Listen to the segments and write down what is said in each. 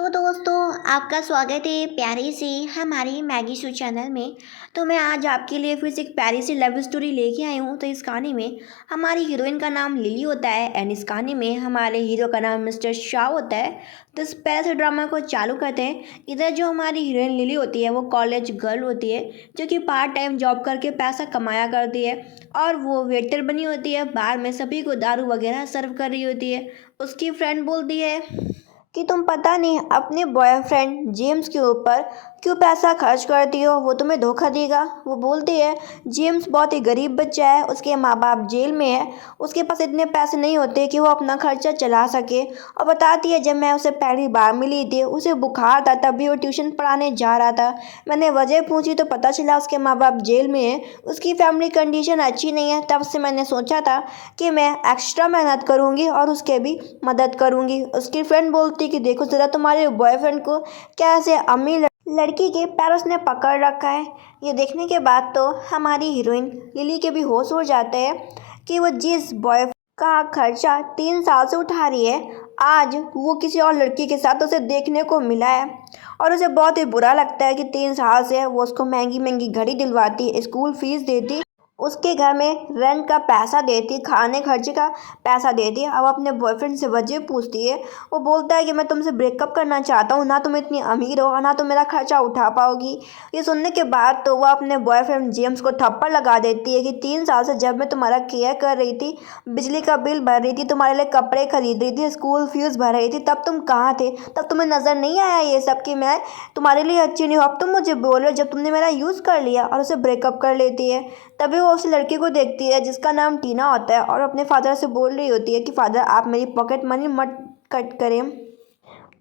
तो दोस्तों, आपका स्वागत है प्यारी सी हमारी मैगी शो चैनल में। तो मैं आज आपके लिए फिर से एक प्यारी सी लव स्टोरी लेके आई हूँ। तो इस कहानी में हमारी हीरोइन का नाम लिली होता है एंड इस कहानी में हमारे हीरो का नाम मिस्टर शाह होता है। तो इस पहले से ड्रामा को चालू करते हैं। इधर जो हमारी हीरोइन लिली होती है वो कॉलेज गर्ल होती है जो कि पार्ट टाइम जॉब करके पैसा कमाया करती है और वो वेटर बनी होती है। बार में सभी को दारू वगैरह सर्व कर रही होती है। उसकी फ्रेंड बोलती है कि तुम पता नहीं अपने बॉयफ्रेंड जेम्स के ऊपर क्यों पैसा खर्च करती हो, वो तुम्हें धोखा देगा। वो बोलती है जेम्स बहुत ही गरीब बच्चा है, उसके माँ बाप जेल में है, उसके पास इतने पैसे नहीं होते कि वो अपना खर्चा चला सके। और बताती है जब मैं उसे पहली बार मिली थी उसे बुखार था, तब भी वो ट्यूशन पढ़ाने जा रहा था। मैंने वजह पूछी तो पता चला उसके माँ बाप जेल में है, उसकी फैमिली कंडीशन अच्छी नहीं है। तब से मैंने सोचा था कि मैं एक्स्ट्रा मेहनत करूँगी और उसके भी मदद करूँगी। उसकी फ्रेंड बोलती कि देखो ज़रा तुम्हारे बॉयफ्रेंड को कैसे अमीर लड़की के पैरों ने पकड़ रखा है। ये देखने के बाद तो हमारी हीरोइन लिली के भी होश उड़ जाते हैं कि वो जिस बॉय का खर्चा 3 साल से उठा रही है, आज वो किसी और लड़की के साथ उसे देखने को मिला है। और उसे बहुत ही बुरा लगता है कि 3 साल से वो उसको महंगी महंगी घड़ी दिलवाती, स्कूल फीस देती, उसके घर में रेंट का पैसा देती, खाने खर्चे का पैसा देती है। अब अपने बॉयफ्रेंड से वजह पूछती है। वो बोलता है कि मैं तुमसे ब्रेकअप करना चाहता हूँ, ना तुम इतनी अमीर हो और ना तुम मेरा खर्चा उठा पाओगी। ये सुनने के बाद तो वह अपने बॉयफ्रेंड जेम्स को थप्पड़ लगा देती है कि 3 साल से जब मैं तुम्हारा केयर कर रही थी, बिजली का बिल भर रही थी, तुम्हारे लिए कपड़े खरीद रही थी, स्कूल फीस भर रही थी, तब तुम कहाँ थे? तब तुम्हें नज़र नहीं आया ये सब कि मैं तुम्हारे लिए अच्छी नहीं हूँ? अब तुम मुझे बोल रहे हो जब तुमने मेरा यूज़ कर लिया। और उसे ब्रेकअप कर लेती है। तभी वो उस लड़की को देखती है जिसका नाम टीना होता है और अपने फादर से बोल रही होती है कि फादर आप मेरी पॉकेट मनी मत कट करें।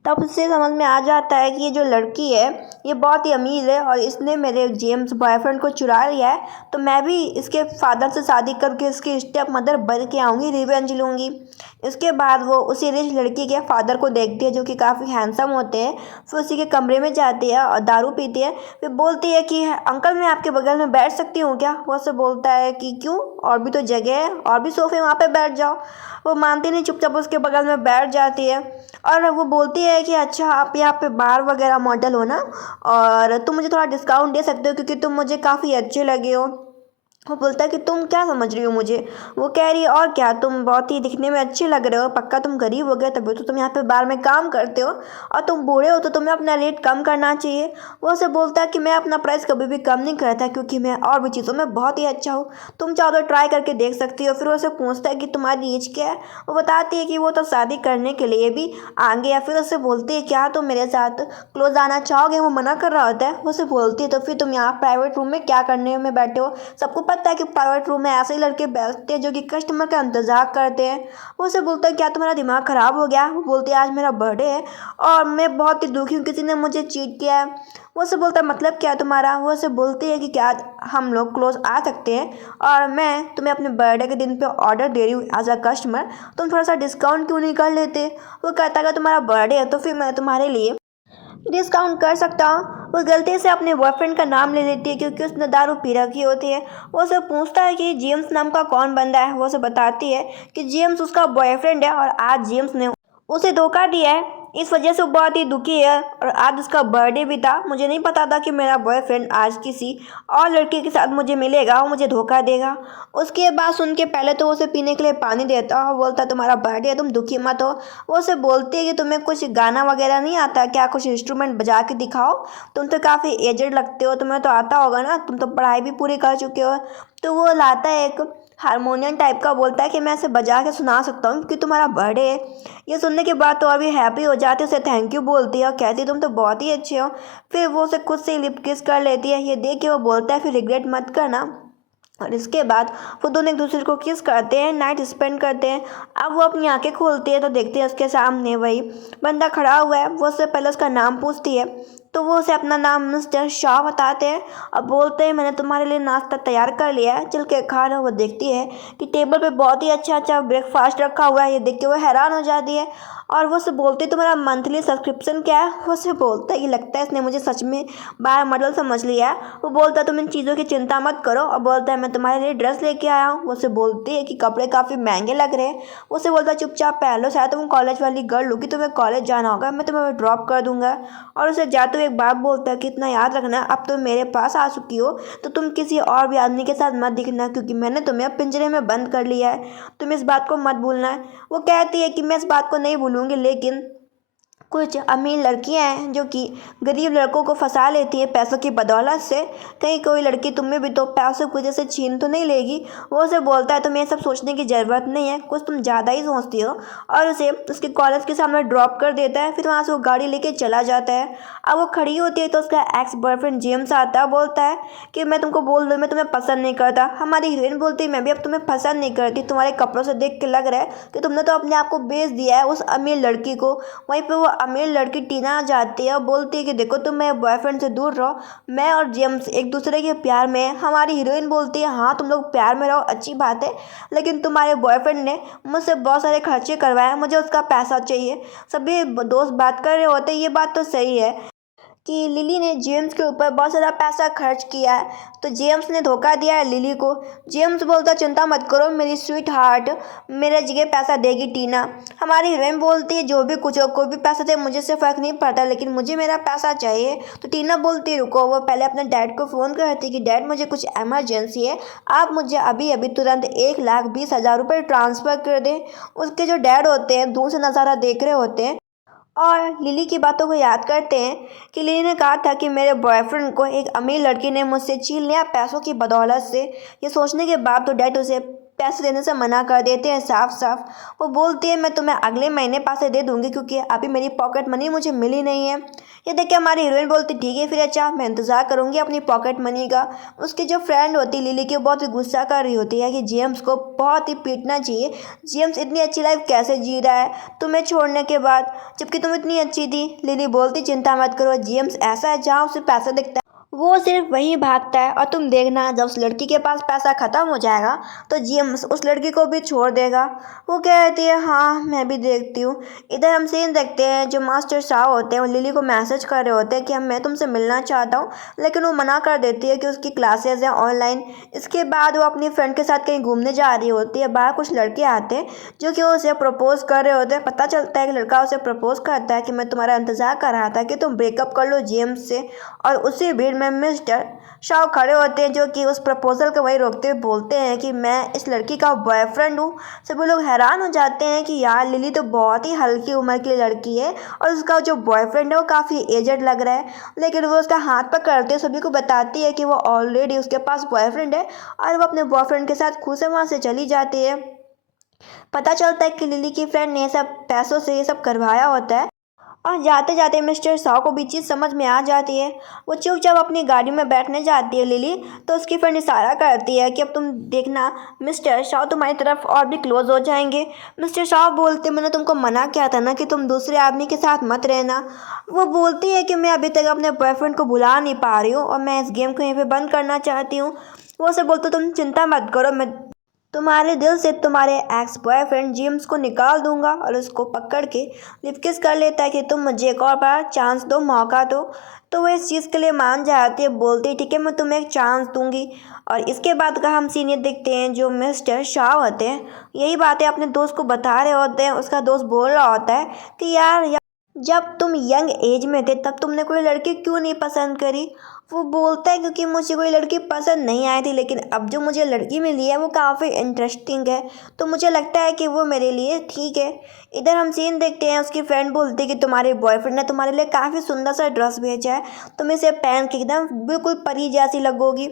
तब उससे समझ में आ जाता है कि ये जो लड़की है ये बहुत ही अमीर है और इसने मेरे जेम्स बॉयफ्रेंड को चुरा लिया है, तो मैं भी इसके फादर से शादी करके इसकी स्टेप मदर बन के आऊँगी, रिवेंज लूँगी। इसके बाद वो उसी रिच लड़की के फादर को देखती है जो कि काफ़ी हैंडसम होते हैं। फिर उसी के कमरे में जाती है और दारू पीती है। फिर बोलती है कि अंकल मैं आपके बगल में बैठ सकती हूँ क्या? वो उससे बोलता है कि क्यों, और भी तो जगह है, और भी सोफे, वहाँ पे बैठ जाओ। वो मानती नहीं, चुपचाप उसके बगल में बैठ जाती है। और वो बोलती है कि अच्छा आप यहाँ पे बार वगैरह मॉडल हो ना, और तुम मुझे थोड़ा डिस्काउंट दे सकते हो क्योंकि तुम मुझे काफ़ी अच्छे लगे हो। वो बोलता है कि तुम क्या समझ रही हो मुझे? वो कह रही है और क्या, तुम बहुत ही दिखने में अच्छे लग रहे हो, पक्का तुम गरीब हो गए तभी तो तुम यहाँ पे बार में काम करते हो, और तुम बूढ़े हो तो तुम्हें अपना रेट कम करना चाहिए। वो उसे बोलता है कि मैं अपना प्राइस कभी भी कम नहीं करता क्योंकि मैं और भी चीज़ों में बहुत ही अच्छा हूँ, तुम चाहो तो ट्राई करके देख सकती हो। फिर वो उसे पूछता है कि तुम्हारी एज क्या है? वो बताती है कि वो तो शादी करने के लिए भी आगे है। फिर उससे बोलती है क्या तुम मेरे साथ क्लोज आना चाहोगे? वो मना कर रहा होता है। वो उसे बोलती है तो फिर तुम यहाँ प्राइवेट रूम में क्या करने में बैठे हो? सबको पता है कि प्राइवेट रूम में ऐसे ही लड़के बैठते हैं जो कि कस्टमर का इंतजार करते हैं। वो उसे बोलता है क्या तुम्हारा दिमाग ख़राब हो गया? वो बोलती है आज मेरा बर्थडे है और मैं बहुत ही दुखी हूँ, किसी ने मुझे चीट किया है। वो उसे बोलता है मतलब क्या तुम्हारा? वो उसे बोलती है कि क्या हम लोग क्लोज आ सकते हैं और मैं तुम्हें अपने बर्थडे के दिन पे ऑर्डर दे रही हूँ एज अ कस्टमर, तुम थोड़ा सा डिस्काउंट क्यों नहीं कर लेते? वो कहता है कि तुम्हारा बर्थडे है तो फिर मैं तुम्हारे लिए डिस्काउंट कर सकता हूँ। वो गलती से अपने बॉयफ्रेंड का नाम ले लेती है क्योंकि उसने दारू पी रखी होती है। वो उसे पूछता है कि जेम्स नाम का कौन बंदा है? वो उसे बताती है कि जेम्स उसका बॉयफ्रेंड है और आज जेम्स ने उसे धोखा दिया है, इस वजह से वो बहुत ही दुखी है और आज उसका बर्थडे भी था। मुझे नहीं पता था कि मेरा बॉयफ्रेंड आज किसी और लड़के के साथ मुझे मिलेगा, वो मुझे धोखा देगा। उसके बाद सुन के पहले तो वो उसे पीने के लिए पानी देता और बोलता तुम्हारा बर्थडे है, तुम दुखी मत हो। वो उसे बोलती है कि तुम्हें कुछ गाना वगैरह नहीं आता क्या? कुछ इंस्ट्रूमेंट बजा के दिखाओ, तुम तो काफ़ी एजड लगते हो, तुम्हें तो आता होगा ना, तुम तो पढ़ाई भी पूरी कर चुके हो। तो वो लाता है एक हारमोनियम टाइप का, बोलता है कि मैं इसे बजा के सुना सकता हूँ क्योंकि तुम्हारा बर्थडे है। ये सुनने के बाद तो अभी हैप्पी हो जाती है, उसे थैंक यू बोलती है और कहती है तुम तो बहुत ही अच्छे हो। फिर वो उसे खुद से लिप किस कर लेती है। ये देख के वो बोलता है फिर रिग्रेट मत करना। और इसके बाद वो दोनों एक दूसरे को किस करते हैं, नाइट स्पेंड करते हैं। अब वो अपनी आंखें खोलती है तो देखती है उसके सामने वही बंदा खड़ा हुआ है। वो उससे पहले उसका नाम पूछती है तो वो उसे अपना नाम मिस्टर शाह बताते हैं और बोलते हैं मैंने तुम्हारे लिए नाश्ता तैयार कर लिया है, चल के खा लो। वो देखती है कि टेबल पे बहुत ही अच्छा अच्छा ब्रेकफास्ट रखा हुआ है। ये देख के वो हैरान हो जाती है और वो उससे बोलती है तुम्हारा मंथली सब्सक्रिप्शन क्या है। वो उससे बोलता है कि लगता है इसने मुझे सच में बाहर मॉडल समझ लिया है। वो बोलता है तुम इन चीज़ों की चिंता मत करो और बोलता है मैं तुम्हारे लिए ड्रेस लेके आया हूँ। वो उससे बोलती है कि कपड़े काफ़ी महंगे लग रहे हैं। वो उससे बोलता है चुपचाप पहन लो, शायद तुम कॉलेज वाली गर्ल होगी, तुम्हें कॉलेज जाना होगा, मैं तुम्हें ड्रॉप कर दूंगा। और उसे जाते हुए एक बात बोलता है कि इतना याद रखना अब तुम मेरे पास आ चुकी हो तो तुम किसी और भी आदमी के साथ मत दिखना, क्योंकि मैंने तुम्हें अब पिंजरे में बंद कर लिया है, तुम इस बात को मत भूलना है। वो कहती है कि मैं इस बात को नहीं भूलूंगी, लेकिन कुछ अमीर लड़कियां हैं जो कि गरीब लड़कों को फंसा लेती हैं पैसों की बदौलत से। कहीं कोई लड़की तुम्हें भी तो पैसों की वजह से छीन तो नहीं लेगी। वो उसे बोलता है तुम्हें ये सब सोचने की ज़रूरत नहीं है, कुछ तुम ज़्यादा ही सोचती हो। और उसे उसके कॉलेज के सामने ड्रॉप कर देता है। फिर वहाँ से वो गाड़ी लेके चला जाता है। अब वो खड़ी होती है तो उसका एक्स बॉयफ्रेंड जेम्स आता है, बोलता है कि मैं तुमको बोल दूँ मैं तुम्हें पसंद नहीं करता। हमारी हीरोइन बोलती है मैं भी अब तुम्हें पसंद नहीं करती, तुम्हारे कपड़ों से देख के लग रहा है कि तुमने तो अपने आप को बेच दिया है उस अमीर लड़की को। वहीं पे वो अमीर लड़की टीना आ जाती है और बोलती है कि देखो तुम मेरे बॉयफ्रेंड से दूर रहो, मैं और जेम्स एक दूसरे के प्यार में हैं। हमारी हीरोइन बोलती है हाँ तुम लोग प्यार में रहो, अच्छी बात है, लेकिन तुम्हारे बॉयफ्रेंड ने मुझसे बहुत सारे खर्चे करवाए, मुझे उसका पैसा चाहिए। सभी दोस्त बात कर रहे होते हैं, ये बात तो सही है कि लिली ने जेम्स के ऊपर बहुत सारा पैसा खर्च किया है, तो जेम्स ने धोखा दिया है लिली को। जेम्स बोलता चिंता मत करो मेरी स्वीट हार्ट, मेरे जगह पैसा देगी टीना। हमारी हीरोइन बोलती है जो भी कुछ हो, कोई भी पैसा दे मुझे से फ़र्क नहीं पड़ता, लेकिन मुझे मेरा पैसा चाहिए। तो टीना बोलती है रुको। वो पहले अपने डैड को फ़ोन करती है कि डैड मुझे कुछ एमरजेंसी है, आप मुझे अभी अभी तुरंत 1,20,000 रुपये ट्रांसफ़र कर दें। उसके जो डैड होते हैं दूर से नज़ारा देख रहे होते हैं और लिली की बातों को याद करते हैं कि लिली ने कहा था कि मेरे बॉयफ्रेंड को एक अमीर लड़की ने मुझसे छीन लिया पैसों की बदौलत से। ये सोचने के बाद तो डैड उसे पैसे देने से मना कर देते हैं साफ साफ। वो बोलती है मैं तुम्हें अगले महीने पैसे दे दूंगी क्योंकि अभी मेरी पॉकेट मनी मुझे मिली नहीं है। ये देख के हमारी हीरोइन बोलती ठीक है फिर अच्छा मैं इंतज़ार करूंगी अपनी पॉकेट मनी का। उसकी जो फ्रेंड होती लिली की बहुत ही गुस्सा कर रही होती है कि जेम्स को बहुत ही पीटना चाहिए, जेम्स इतनी अच्छी लाइफ कैसे जी रहा है तुम्हें छोड़ने के बाद, जबकि तुम इतनी अच्छी थी। लिली बोलती चिंता मत करो, जेम्स ऐसा है जहाँ उसे पैसा दिखता है वो सिर्फ वहीं भागता है, और तुम देखना जब उस लड़की के पास पैसा ख़त्म हो जाएगा तो जेम्स उस लड़की को भी छोड़ देगा। वो कहती है हाँ मैं भी देखती हूँ। इधर हम सीन देखते हैं जो मास्टर शाह होते हैं वो लिली को मैसेज कर रहे होते हैं कि मैं तुमसे मिलना चाहता हूँ, लेकिन वो मना कर देती है कि उसकी क्लासेस हैं ऑनलाइन। इसके बाद वो अपनी फ्रेंड के साथ कहीं घूमने जा रही होती है। बाहर कुछ लड़के आते हैं जो कि उसे प्रपोज कर रहे होते हैं। पता चलता है कि लड़का उसे प्रपोज करता है कि मैं तुम्हारा इंतज़ार कर रहा था कि तुम ब्रेकअप कर लो जेम्स से। और उसी भीड़ में मिस्टर शाह खड़े होते हैं जो कि उस प्रपोजल को वही रोकते हुए बोलते हैं कि मैं इस लड़की का बॉयफ्रेंड हूँ। सभी लोग हैरान हो जाते हैं कि यार लिली तो बहुत ही हल्की उम्र की लड़की है और उसका जो बॉयफ्रेंड है वो काफ़ी एजड लग रहा है, लेकिन वो उसका हाथ पकड़ते सभी को बताती है कि वो ऑलरेडी उसके पास बॉयफ्रेंड है और वो अपने बॉयफ्रेंड के साथ खुद से वहाँ से चली जाती है। पता चलता है कि लिली की फ्रेंड ने सब पैसों से ये सब करवाया होता है और जाते जाते मिस्टर शाह को भी चीज़ समझ में आ जाती है। वो चुपचाप अपनी गाड़ी में बैठने जाती है लिली, तो उसकी फ्रेंड इशारा करती है कि अब तुम देखना मिस्टर शाह तुम्हारी तरफ और भी क्लोज हो जाएंगे। मिस्टर शाह बोलते मैंने तुमको मना किया था ना कि तुम दूसरे आदमी के साथ मत रहना। वो बोलती है कि मैं अभी तक अपने बॉयफ्रेंड को भुला नहीं पा रही हूँ और मैं इस गेम को यहीं पर बंद करना चाहती हूँ। वो उसे बोलते तुम चिंता मत करो, मैं तुम्हारे दिल से तुम्हारे एक्स बॉयफ्रेंड जेम्स को निकाल दूंगा। और उसको पकड़ के लिप किस कर लेता है कि तुम मुझे एक और बार चांस दो, मौका दो। तो वो इस चीज़ के लिए मान जाती है, बोलती है ठीक है मैं तुम्हें एक चांस दूंगी। और इसके बाद का हम सीन ये देखते हैं जो मिस्टर शाह होते हैं यही बातें अपने दोस्त को बता रहे होते हैं। उसका दोस्त बोल रहा होता है कि यार जब तुम यंग एज में थे तब तुमने कोई लड़की क्यों नहीं पसंद करी। वो बोलता है क्योंकि मुझे कोई लड़की पसंद नहीं आई थी, लेकिन अब जो मुझे लड़की मिली है वो काफ़ी इंटरेस्टिंग है, तो मुझे लगता है कि वो मेरे लिए ठीक है। इधर हम सीन देखते हैं उसकी फ्रेंड बोलती है कि तुम्हारे बॉयफ्रेंड ने तुम्हारे लिए काफ़ी सुंदर सा ड्रेस भेजा है, तुम इसे पहन के एकदम बिल्कुल परी जैसी लगोगी।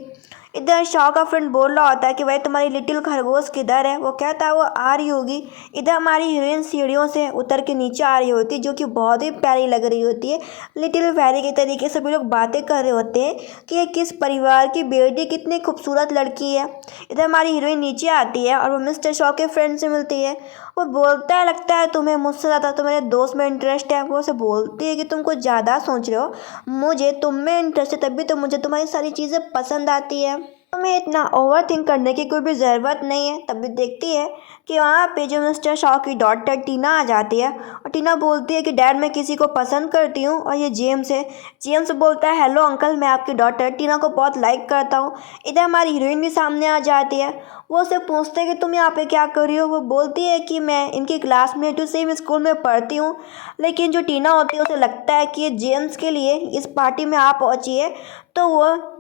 इधर शाह का फ्रेंड बोल रहा होता है कि भाई तुम्हारी लिटिल खरगोश किधर है। वो कहता है वो आ रही होगी। इधर हमारी हीरोइन सीढ़ियों से उतर के नीचे आ रही होती है जो कि बहुत ही प्यारी लग रही होती है। लिटिल फैरी के तरीके से भी लोग बातें कर रहे होते हैं कि ये किस परिवार की बेटी, कितनी खूबसूरत लड़की है। इधर हमारी हीरोइन नीचे आती है और वो मिस्टर शॉ के फ्रेंड से मिलती है वो बोलता है लगता है तुम्हें मुझसे ज़्यादा तो मेरे दोस्त में इंटरेस्ट है। वो उसे बोलती है कि तुम कुछ ज़्यादा सोच रहे हो, मुझे तुम में इंटरेस्ट है तभी तो मुझे तुम्हारी सारी चीज़ें पसंद आती है, तुम्हें इतना ओवर थिंक करने की कोई भी ज़रूरत नहीं है। तभी देखती है कि वहाँ पे जो मिस्टर शॉ की डॉटर टीना आ जाती है और टीना बोलती है कि डैड मैं किसी को पसंद करती हूँ और ये जेम्स है। जेम्स बोलता है हेलो अंकल, मैं आपकी डॉटर टीना को बहुत लाइक करता हूँ। इधर हमारी हीरोइन भी सामने आ जाती है। वो उससे पूछते हैं कि तुम यहाँ पे क्या कर रही हो। वो बोलती है कि मैं इनकी क्लासमेट हूँ, सेम स्कूल में पढ़ती हूँ। लेकिन जो टीना होती है उसे लगता है कि ये जेम्स के लिए इस पार्टी में आ पहुँची है, तो वो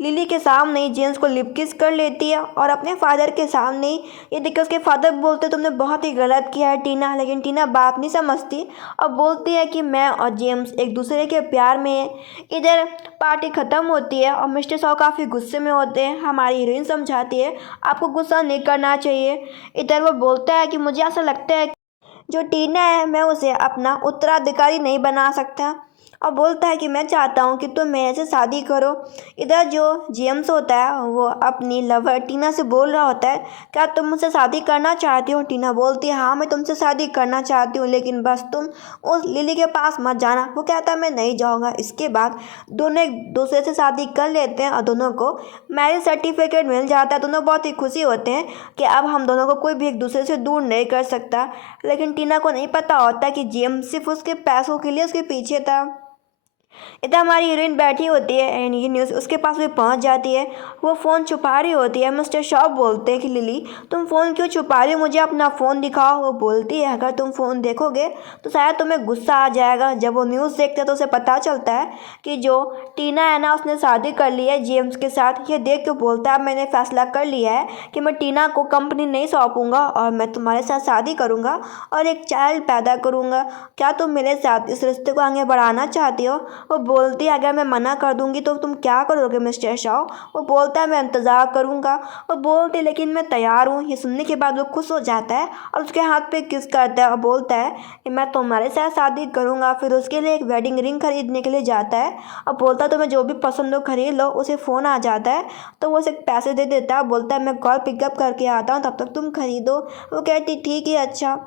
लिली के सामने ही जेम्स को लिप किस कर लेती है और अपने फादर के सामने ही। ये देखकर उसके फादर बोलते तुमने बहुत ही गलत किया है टीना। लेकिन टीना बात नहीं समझती और बोलती है कि मैं और जेम्स एक दूसरे के प्यार में हैं। इधर पार्टी ख़त्म होती है और मिस्टर शॉ काफ़ी गुस्से में होते हैं। हमारी हीरोइन समझाती है आपको गुस्सा नहीं करना चाहिए। इधर वो बोलता है कि मुझे ऐसा लगता है जो टीना है मैं उसे अपना उत्तराधिकारी नहीं बना सकता, और बोलता है कि मैं चाहता हूँ कि तुम मेरे से शादी करो। इधर जो जेम्स होता है वो अपनी लवर टीना से बोल रहा होता है क्या तुम मुझसे शादी करना चाहती हो। टीना बोलती है हाँ मैं तुमसे शादी करना चाहती हूँ, लेकिन बस तुम उस लिली के पास मत जाना। वो कहता है मैं नहीं जाऊँगा। इसके बाद दोनों एक दूसरे से शादी कर लेते हैं और दोनों को मैरिज सर्टिफिकेट मिल जाता है। दोनों बहुत ही खुशी होते हैं कि अब हम दोनों को कोई भी एक दूसरे से दूर नहीं कर सकता। लेकिन टीना को नहीं पता होता कि जेम्स सिर्फ उसके पैसों के लिए उसके पीछे था। इधर हमारी हीरोइन बैठी होती है एंड ये न्यूज़ उसके पास भी पहुंच जाती है। वो फ़ोन छुपा रही होती है। मिस्टर शॉ बोलते हैं कि लिली तुम फ़ोन क्यों छुपा रही हो, मुझे अपना फ़ोन दिखाओ। वो बोलती है अगर तुम फ़ोन देखोगे तो शायद तुम्हें गुस्सा आ जाएगा। जब वो न्यूज़ देखते हैं तो उसे पता चलता है कि जो टीना है ना उसने शादी कर ली है जेम्स के साथ। ये देख के बोलता है मैंने फैसला कर लिया है कि मैं टीना को कंपनी नहीं सौंपूंगा और मैं तुम्हारे साथ शादी करूँगा और एक चाइल्ड पैदा करूँगा। क्या तुम मेरे साथ इस रिश्ते को आगे बढ़ाना चाहती हो। वो बोलती है अगर मैं मना कर दूंगी तो तुम क्या करोगे मिस्टर शॉ। वो बोलता है मैं इंतज़ार करूंगा। वो बोलती है लेकिन मैं तैयार हूँ। ये सुनने के बाद वो खुश हो जाता है और उसके हाथ पे किस करता है और बोलता है कि मैं तुम्हारे साथ शादी करूंगा। फिर उसके लिए एक वेडिंग रिंग खरीदने के लिए जाता है और बोलता है तुम्हें जो भी पसंद हो खरीद लो। उसे फ़ोन आ जाता है तो वो उसे पैसे दे देता है। बोलता है मैं कॉल पिकअप करके आता हूँ तब तक तुम खरीदो। वो कहती ठीक है अच्छा।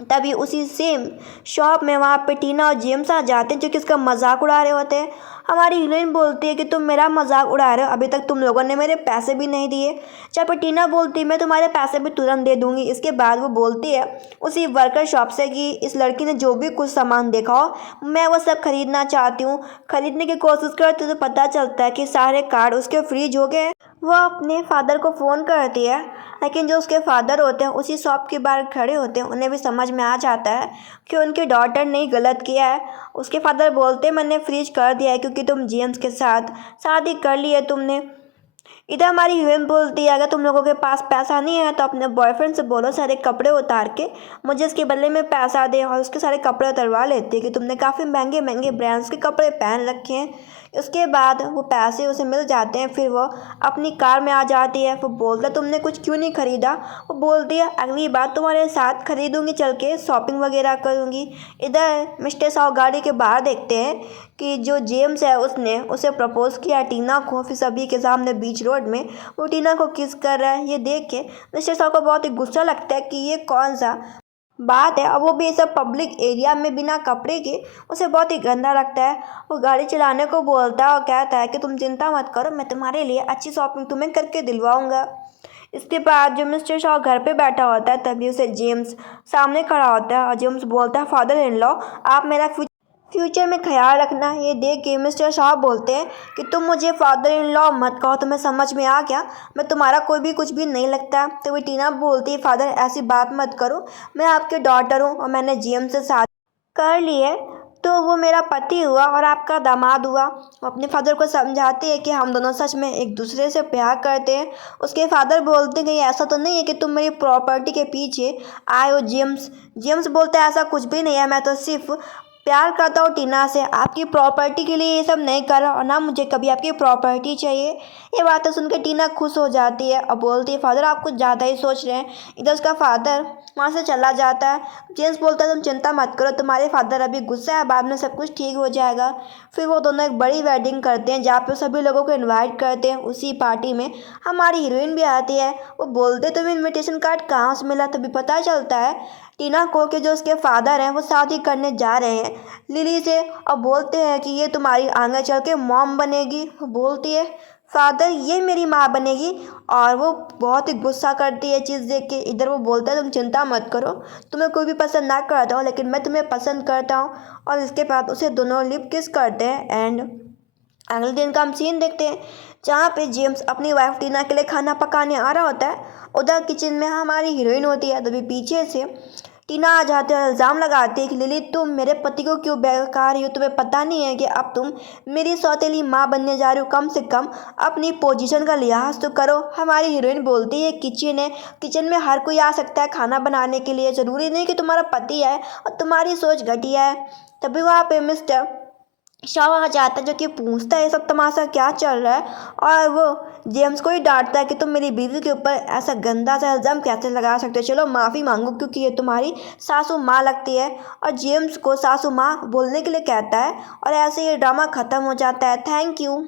तभी उसी सेम शॉप में वहाँ पे टीना और जेम्स आ जाते हैं जो कि उसका मजाक उड़ा रहे होते हैं। हमारी हीरोइन बोलती है कि तुम मेरा मजाक उड़ा रहे हो, अभी तक तुम लोगों ने मेरे पैसे भी नहीं दिए। जहाँ पर टीना बोलती है मैं तुम्हारे पैसे भी तुरंत दे दूंगी। इसके बाद वो बोलती है उसी वर्कर शॉप से कि इस लड़की ने जो भी कुछ सामान देखा हो मैं वो सब खरीदना चाहती हूँ। खरीदने की कोशिश करती तो पता चलता है कि सारे कार्ड उसके फ्रीज हो गए। वो अपने फादर को फ़ोन करती है लेकिन जो उसके फादर होते हैं उसी शॉप के बाहर खड़े होते हैं। उन्हें भी समझ में आ जाता है कि उनकी डॉटर ने गलत किया है। उसके फादर बोलते हैं मैंने फ्रीज कर दिया है क्योंकि तुम जेम्स के साथ शादी कर ली है तुमने। इधर हमारी हीरोइन बोलती है अगर तुम लोगों के पास पैसा नहीं है तो अपने बॉयफ्रेंड से बोलो सारे कपड़े उतार के मुझे इसके बदले में पैसा दे, और उसके सारे कपड़े उतरवा लेती है कि तुमने काफ़ी महंगे महंगे ब्रांड्स के कपड़े पहन रखे हैं। उसके बाद वो पैसे उसे मिल जाते हैं। फिर वो अपनी कार में आ जाती है। वो बोलता है तुमने कुछ क्यों नहीं खरीदा। वो बोलती है अगली बार तुम्हारे साथ खरीदूंगी, चल के शॉपिंग वगैरह करूंगी। इधर मिस्टर साहब गाड़ी के बाहर देखते हैं कि जो जेम्स है उसने उसे प्रपोज किया टीना को। फिर सभी के सामने बीच रोड में वो टीना को किस कर रहा है। ये देख के मिस्टर साहब को बहुत ही गुस्सा लगता है कि ये कौन सा बात है, और वो भी ये सब पब्लिक एरिया में बिना कपड़े के। उसे बहुत ही गंदा लगता है। वो गाड़ी चलाने को बोलता है और कहता है कि तुम चिंता मत करो, मैं तुम्हारे लिए अच्छी शॉपिंग तुम्हें करके दिलवाऊंगा। इसके बाद जो मिस्टर शॉ घर पे बैठा होता है तभी उसे जेम्स सामने खड़ा होता है और जेम्स बोलता है फादर इन लॉ आप मेरा फ्यूचर में ख्याल रखना। ये देख के मिस्टर शाह बोलते हैं कि तुम मुझे फादर इन लॉ मत कहो, तुम्हें समझ में आ गया, मैं तुम्हारा कोई भी कुछ भी नहीं लगता। तो वो टीना बोलती है फादर ऐसी बात मत करो, मैं आपके डॉटर हूँ और मैंने जेम्स से शादी कर ली है तो वो मेरा पति हुआ और आपका दामाद हुआ। वो अपने फादर को समझाते हैं कि हम दोनों सच में एक दूसरे से प्यार करते हैं। उसके फादर बोलते हैं कि ऐसा तो नहीं है कि तुम मेरी प्रॉपर्टी के पीछे आए हो जेम्स। जेम्स बोलता है ऐसा कुछ भी नहीं है, मैं तो सिर्फ प्यार करता हूँ टीना से, आपकी प्रॉपर्टी के लिए ये सब नहीं कर रहा और ना मुझे कभी आपकी प्रॉपर्टी चाहिए। ये बातें सुनकर टीना खुश हो जाती है और बोलती है फादर आप कुछ ज़्यादा ही सोच रहे हैं। इधर उसका फादर वहाँ से चला जाता है। जेम्स बोलता है तुम चिंता मत करो, तुम्हारे फादर अभी गुस्सा है, बाद में सब कुछ ठीक हो जाएगा। फिर वो दोनों एक बड़ी वेडिंग करते हैं जहाँ पे सभी लोगों को इनवाइट करते हैं। उसी पार्टी में हमारी हीरोइन भी आती है। वो बोलते तुम्हें इनविटेशन कार्ड कहाँ से मिला, तभी पता चलता है टीना को कि जो उसके फादर हैं वो शादी करने जा रहे हैं लिली से, और बोलते हैं कि ये तुम्हारी आगे चल के मॉम बनेगी। वो बोलती है फादर ये मेरी माँ बनेगी, और वो बहुत ही गुस्सा करती है चीज़ देख के। इधर वो बोलता है तुम चिंता मत करो, तुम्हें कोई भी पसंद ना करता हो लेकिन मैं तुम्हें पसंद करता हूँ। और इसके बाद उसे दोनों लिप किस करते हैं। एंड अगले दिन का हम सीन देखते हैं जहाँ पे जेम्स अपनी वाइफ टीना के लिए खाना पकाने आ रहा होता है। उधर किचन में हमारी हीरोइन होती है, तभी पीछे से टीना आ जाती है और इल्ज़ाम लगाती है कि लिली तुम मेरे पति को क्यों बेकार रही हो, तुम्हें पता नहीं है कि अब तुम मेरी सौतेली माँ बनने जा रही हो, कम से कम अपनी पोजीशन का लिहाज तो करो। हमारी हीरोइन बोलती है किचन है, किचन में हर कोई आ सकता है खाना बनाने के लिए, ज़रूरी नहीं कि तुम्हारा पति है और तुम्हारी सोच घटिया है। तभी वहाँ पे मिस्टर शॉ आ जाता है जो कि पूछता है ये सब तमाशा क्या चल रहा है, और वो जेम्स को ही डांटता है कि तुम मेरी बीवी के ऊपर ऐसा गंदा सा इल्ज़ाम कैसे लगा सकते हो, चलो माफ़ी मांगो क्योंकि ये तुम्हारी सासू माँ लगती है। और जेम्स को सासू माँ बोलने के लिए कहता है और ऐसे ये ड्रामा ख़त्म हो जाता है। Thank you.